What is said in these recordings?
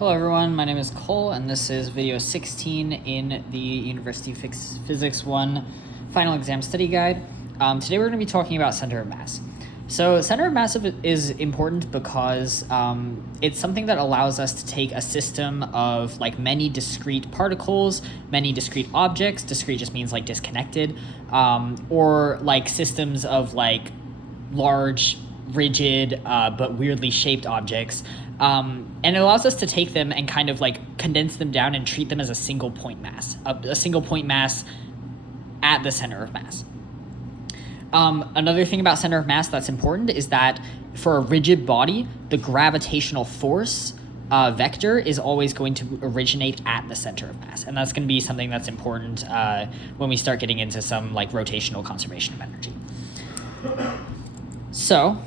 Hello everyone, my name is Cole and this is video 16 in the University Physics 1 final exam study guide. Today we're going to be talking about center of mass. So center of mass is important because it's something that allows us to take a system of like many discrete particles, many discrete objects. Discrete just means like disconnected, or like systems of like large, rigid, but weirdly shaped objects. And it allows us to take them and kind of like condense them down and treat them as a single point mass, a single point mass at the center of mass. Another thing about center of mass that's important is that for a rigid body, the gravitational force vector is always going to originate at the center of mass. And that's going to be something that's important when we start getting into some like rotational conservation of energy. So,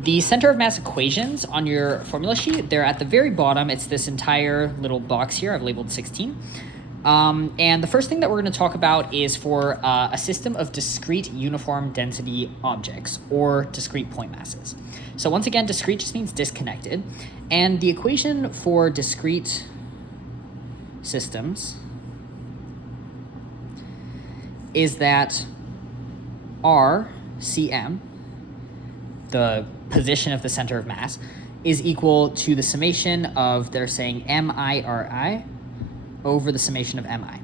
the center of mass equations on your formula sheet, they're at the very bottom. It's this entire little box here. I've labeled 16. And the first thing that we're going to talk about is for a system of discrete uniform density objects, or discrete point masses. So once again, discrete just means disconnected. And the equation for discrete systems is that RCM, the position of the center of mass, is equal to the summation of, they're saying, MIRI over the summation of MI.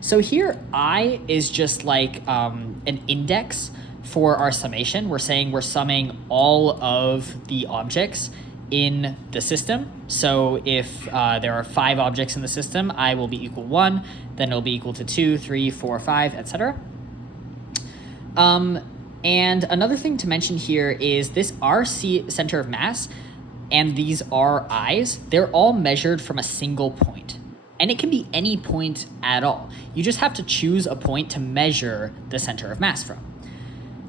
So here, I is just like an index for our summation. We're saying we're summing all of the objects in the system. So if there are 5 objects in the system, I will be equal 1, then it'll be equal to 2, 3, 4, 5, etc. And another thing to mention here is this RC center of mass and these RIs, they're all measured from a single point. And it can be any point at all. You just have to choose a point to measure the center of mass from.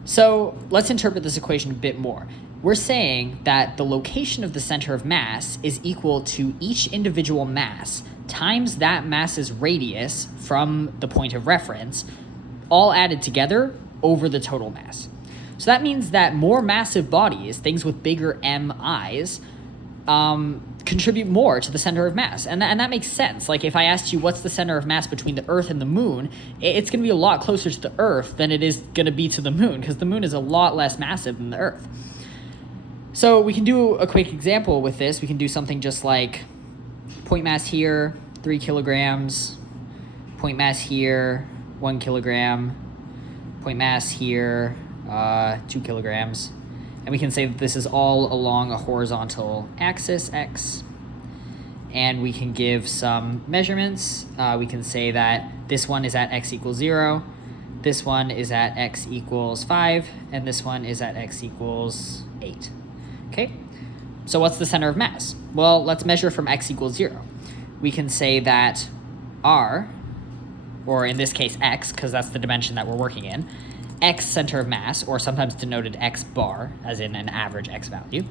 So let's interpret this equation a bit more. We're saying that the location of the center of mass is equal to each individual mass times that mass's radius from the point of reference, all added together over the total mass. So that means that more massive bodies, things with bigger MIs, contribute more to the center of mass. And that makes sense. Like if I asked you what's the center of mass between the Earth and the moon, it's going to be a lot closer to the Earth than it is going to be to the moon, because the moon is a lot less massive than the Earth. So we can do a quick example with this. We can do something just like point mass here, 3 kilograms, point mass here, 1 kilogram, point mass here, 2 kilograms. And we can say that this is all along a horizontal axis, x. And we can give some measurements. We can say that this one is at x equals 0, this one is at x equals 5, and this one is at x equals 8. Okay? So what's the center of mass? Well, let's measure from x equals 0. We can say that r, or in this case x, because that's the dimension that we're working in, x center of mass, or sometimes denoted x bar, as in an average x value,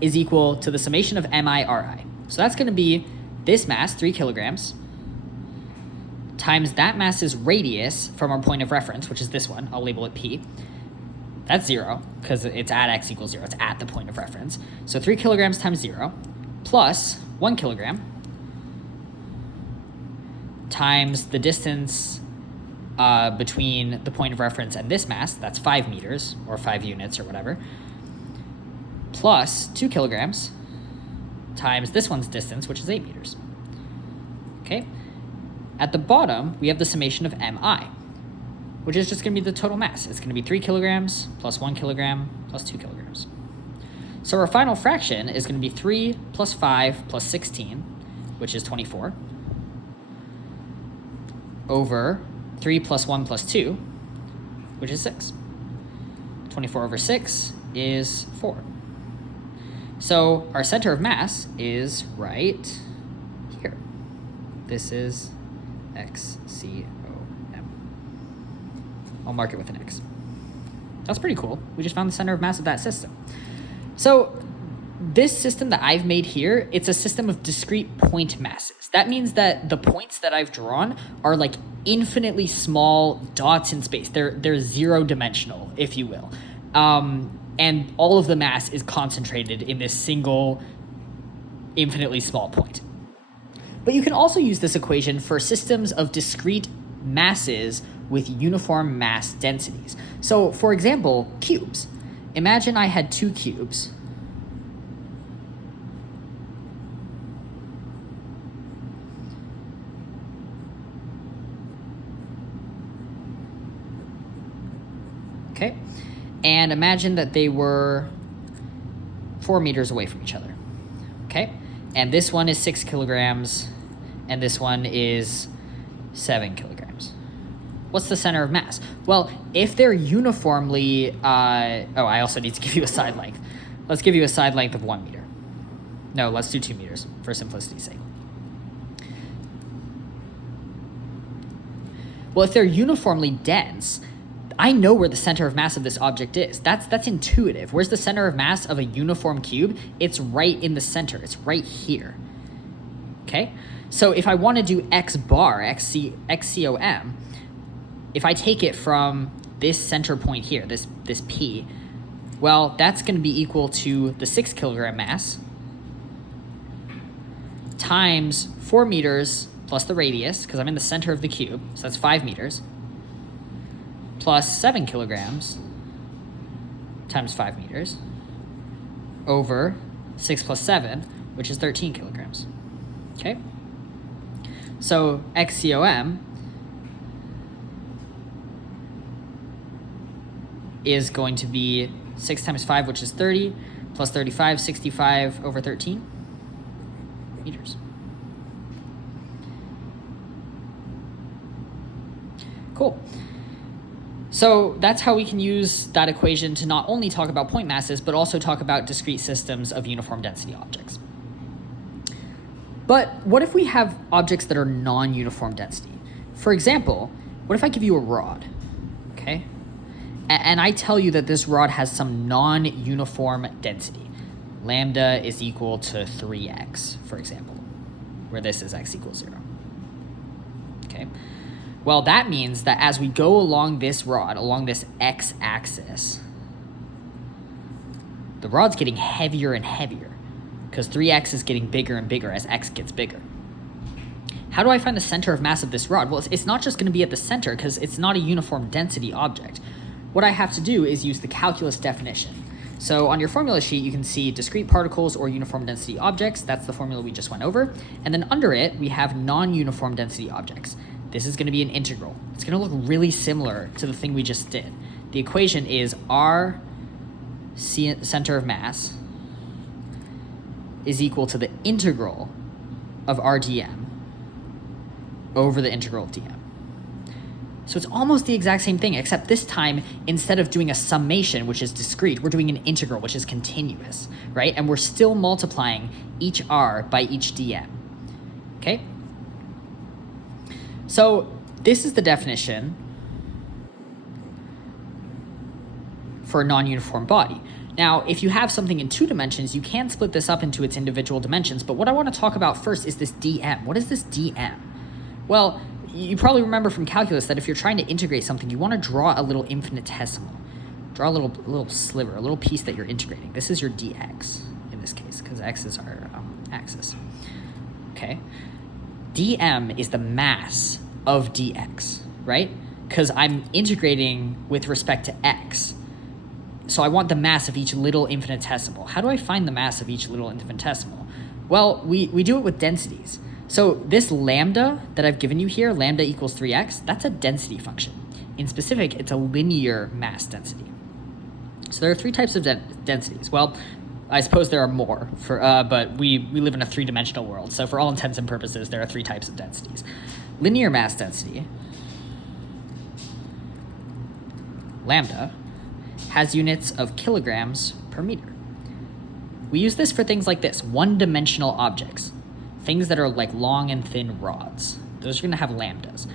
is equal to the summation of MIRI. So that's going to be this mass, 3 kilograms, times that mass's radius from our point of reference, which is this one. I'll label it P. That's 0, because it's at x equals 0. It's at the point of reference. So 3 kilograms times 0, plus 1 kilogram, times the distance between the point of reference and this mass, that's 5 meters, or 5 units, or whatever, plus 2 kilograms, times this one's distance, which is 8 meters. Okay? At the bottom, we have the summation of MI, which is just going to be the total mass. It's going to be 3 kilograms, plus 1 kilogram, plus 2 kilograms. So our final fraction is going to be 3 plus 5 plus 16, which is 24, over 3 plus 1 plus 2, which is 6. 24 over 6 is 4. So our center of mass is right here. This is XCOM. I'll mark it with an X. That's pretty cool. We just found the center of mass of that system. So this system that I've made here, it's a system of discrete point masses. That means that the points that I've drawn are like infinitely small dots in space. They're zero-dimensional, if you will. And all of the mass is concentrated in this single infinitely small point. But you can also use this equation for systems of discrete masses with uniform mass densities. So, for example, cubes. Imagine I had 2 cubes. Okay, and imagine that they were 4 meters away from each other. Okay, and this one is 6 kilograms, and this one is 7 kilograms. What's the center of mass? Well, if they're uniformly, I also need to give you a side length. Let's give you a side length of 1 meter. No, let's do 2 meters for simplicity's sake. Well, if they're uniformly dense, I know where the center of mass of this object is. That's intuitive. Where's the center of mass of a uniform cube? It's right in the center. It's right here. Okay? So if I want to do x bar, XCOM, if I take it from this center point here, this P, well, that's going to be equal to the 6 kilogram mass times 4 meters plus the radius, because I'm in the center of the cube, so that's 5 meters, plus 7 kilograms times 5 meters over 6 plus 7, which is 13 kilograms. Okay? So XCOM is going to be 6 times 5, which is 30, plus 35, 65 over 13 meters. Cool. So that's how we can use that equation to not only talk about point masses, but also talk about discrete systems of uniform density objects. But what if we have objects that are non-uniform density? For example, what if I give you a rod, okay? And I tell you that this rod has some non-uniform density. Lambda is equal to 3x, for example, where this is x equals 0, okay? Well, that means that as we go along this rod, along this x-axis, the rod's getting heavier and heavier because 3x is getting bigger and bigger as x gets bigger. How do I find the center of mass of this rod? Well, it's not just going to be at the center because it's not a uniform density object. What I have to do is use the calculus definition. So on your formula sheet, you can see discrete particles or uniform density objects. That's the formula we just went over. And then under it, we have non-uniform density objects. This is going to be an integral. It's going to look really similar to the thing we just did. The equation is R center of mass is equal to the integral of R dm over the integral of dm. So it's almost the exact same thing, except this time, instead of doing a summation, which is discrete, we're doing an integral, which is continuous, right? And we're still multiplying each R by each dm, okay? So this is the definition for a non-uniform body. Now, if you have something in 2 dimensions, you can split this up into its individual dimensions, but what I want to talk about first is this dm. What is this dm? Well, you probably remember from calculus that if you're trying to integrate something, you want to draw a little infinitesimal. Draw a little sliver, a little piece that you're integrating. This is your dx in this case, because x is our axis. Okay? dm is the mass of dx, right? Because I'm integrating with respect to x. So I want the mass of each little infinitesimal. How do I find the mass of each little infinitesimal? Well, we do it with densities. So this lambda that I've given you here, lambda equals 3x, that's a density function. In specific, it's a linear mass density. So there are 3 types of densities. Well, I suppose there are more, but we live in a 3-dimensional world. So for all intents and purposes, there are 3 types of densities. Linear mass density, lambda, has units of kilograms per meter. We use this for things like this, 1-dimensional objects, things that are like long and thin rods. Those are going to have lambdas.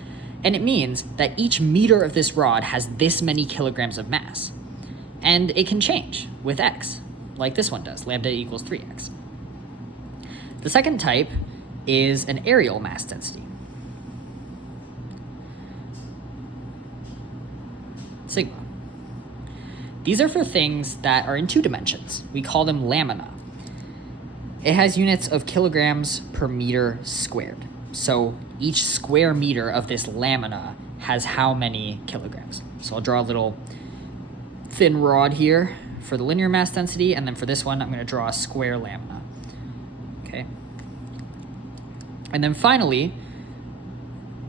And it means that each meter of this rod has this many kilograms of mass. And it can change with x, like this one does, lambda equals 3x. The second type is an areal mass density, sigma. These are for things that are in 2 dimensions. We call them lamina. It has units of kilograms per meter squared. So each square meter of this lamina has how many kilograms? So I'll draw a little thin rod here for the linear mass density, and then for this one, I'm going to draw a square lamina. Okay. And then finally,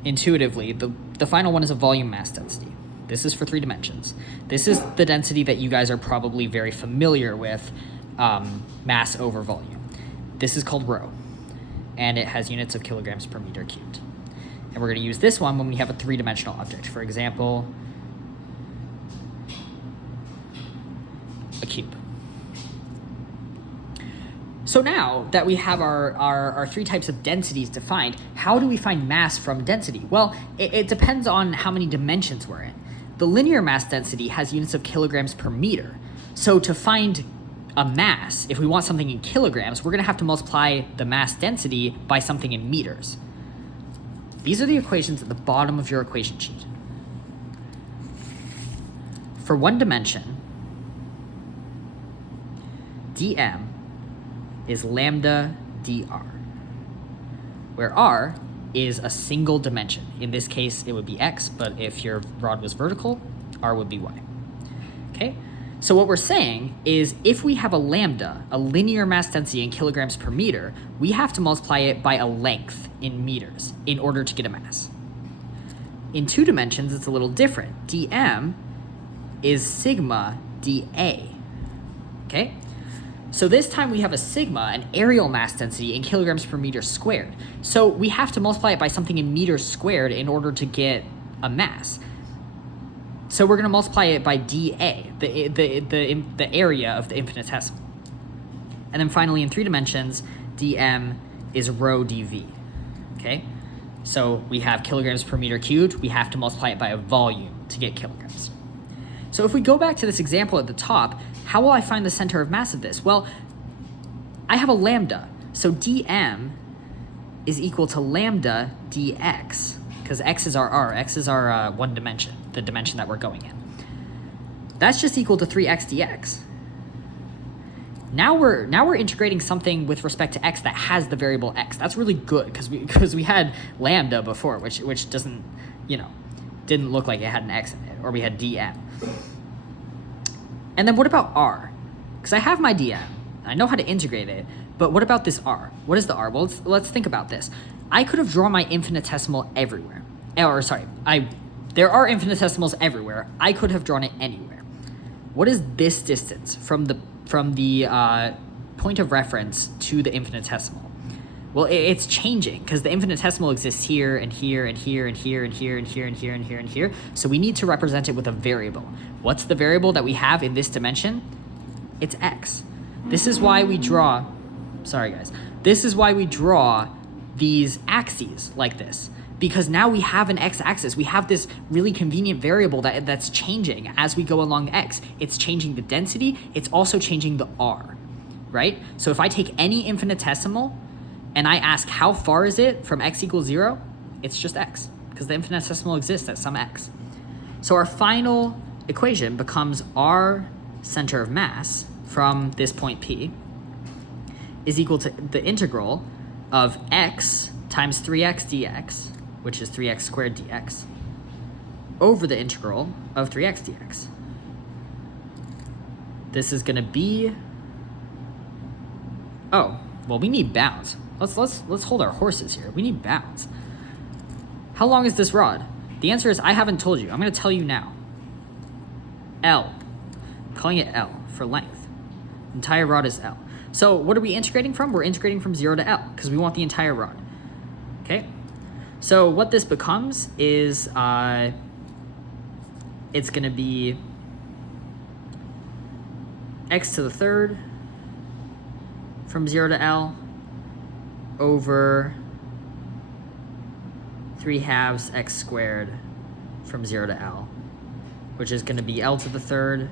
intuitively, the final one is a volume mass density. This is for 3 dimensions. This is the density that you guys are probably very familiar with, mass over volume. This is called rho, and it has units of kilograms per meter cubed. And we're going to use this one when we have a 3-dimensional object. For example, a cube. So now that we have our 3 types of densities defined, how do we find mass from density? Well, it depends on how many dimensions we're in. The linear mass density has units of kilograms per meter. So to find a mass, if we want something in kilograms, we're going to have to multiply the mass density by something in meters. These are the equations at the bottom of your equation sheet. For 1 dimension, dm is lambda dr, where r is a single dimension. In this case, it would be x, but if your rod was vertical, r would be y. Okay? So what we're saying is if we have a lambda, a linear mass density in kilograms per meter, we have to multiply it by a length in meters in order to get a mass. In 2 dimensions, it's a little different. dm is sigma dA, okay? So this time we have a sigma, an areal mass density in kilograms per meter squared. So we have to multiply it by something in meters squared in order to get a mass. So we're going to multiply it by dA, the area of the infinitesimal. And then finally, in 3 dimensions, dm is rho dV, okay? So we have kilograms per meter cubed. We have to multiply it by a volume to get kilograms. So if we go back to this example at the top, how will I find the center of mass of this? Well, I have a lambda. So dm is equal to lambda dx, because x is our r. X is our 1 dimension, the dimension that we're going in. That's just equal to 3x dx. Now we're integrating something with respect to x that has the variable x. That's really good because we had lambda before, which doesn't, didn't look like it had an x in it, or we had dm. And then what about r? Because I have my dm, I know how to integrate it, but what about this r? What is the r? Well, let's think about this. I could have drawn my infinitesimal everywhere. There are infinitesimals everywhere. I could have drawn it anywhere. What is this distance from the point of reference to the infinitesimal? Well, it's changing because the infinitesimal exists here and here and here and here and here and here and here and here and here. So we need to represent it with a variable. What's the variable that we have in this dimension? It's x. This is why we draw, this is why we draw these axes like this, because now we have an x-axis. We have this really convenient variable that's changing as we go along x. It's changing the density. It's also changing the r, right? So if I take any infinitesimal and I ask how far is it from x equals 0, it's just x, because the infinitesimal exists at some x. So our final equation becomes r center of mass from this point P is equal to the integral of x times 3x dx, which is 3x squared dx, over the integral of 3x dx. This is going to be, we need bounds. Let's hold our horses here. We need bounds. How long is this rod? The answer is I haven't told you. I'm going to tell you now. L. I'm calling it L for length. Entire rod is L. So what are we integrating from? We're integrating from 0 to L because we want the entire rod. Okay? So what this becomes is it's going to be x to the third from 0 to L over 3/2 x squared from 0 to L, which is going to be L to the third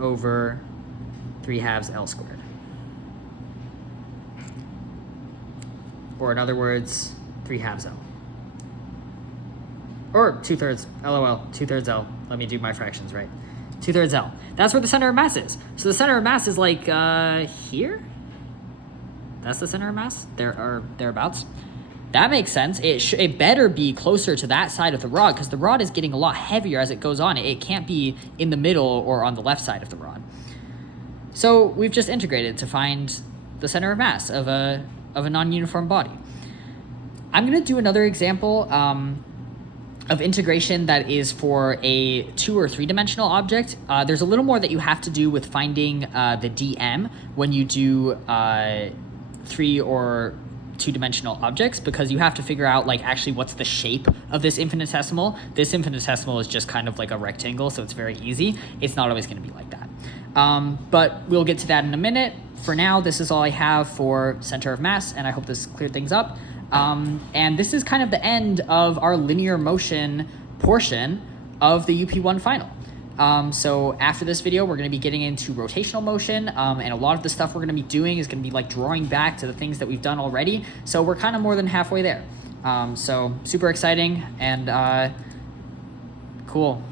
over 3/2 L squared. Or in other words, 3/2 L. Or 2/3, LOL, 2/3 L. Let me do my fractions right. 2/3 L. That's where the center of mass is. So the center of mass is like here? That's the center of mass, thereabouts. That makes sense. It better be closer to that side of the rod because the rod is getting a lot heavier as it goes on. It can't be in the middle or on the left side of the rod. So we've just integrated to find the center of mass of a non-uniform body. I'm going to do another example of integration that is for a 2 or 3 dimensional object. There's a little more that you have to do with finding the DM when you do 3 or 2-dimensional objects, because you have to figure out like actually what's the shape of this infinitesimal. This infinitesimal is just kind of like a rectangle, so it's very easy. It's not always going to be like that. But we'll get to that in a minute. For now, this is all I have for center of mass, and I hope this cleared things up. And this is kind of the end of our linear motion portion of the UP1 final. So after this video, we're going to be getting into rotational motion, and a lot of the stuff we're going to be doing is going to be like drawing back to the things that we've done already. So we're kind of more than halfway there. So super exciting and cool.